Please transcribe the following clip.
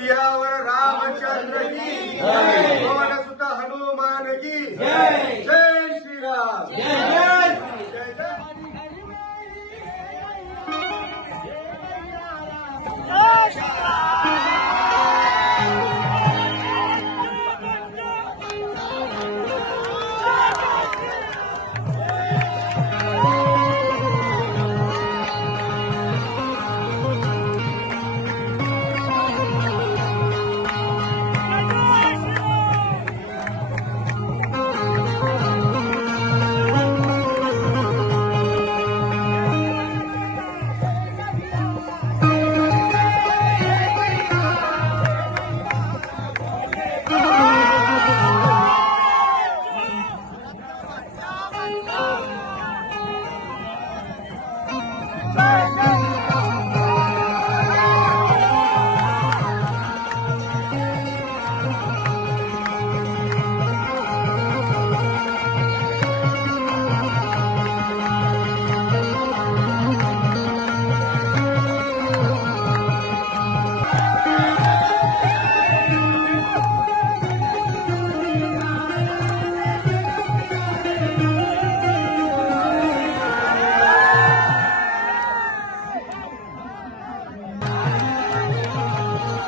सियावर रामचंद्र की।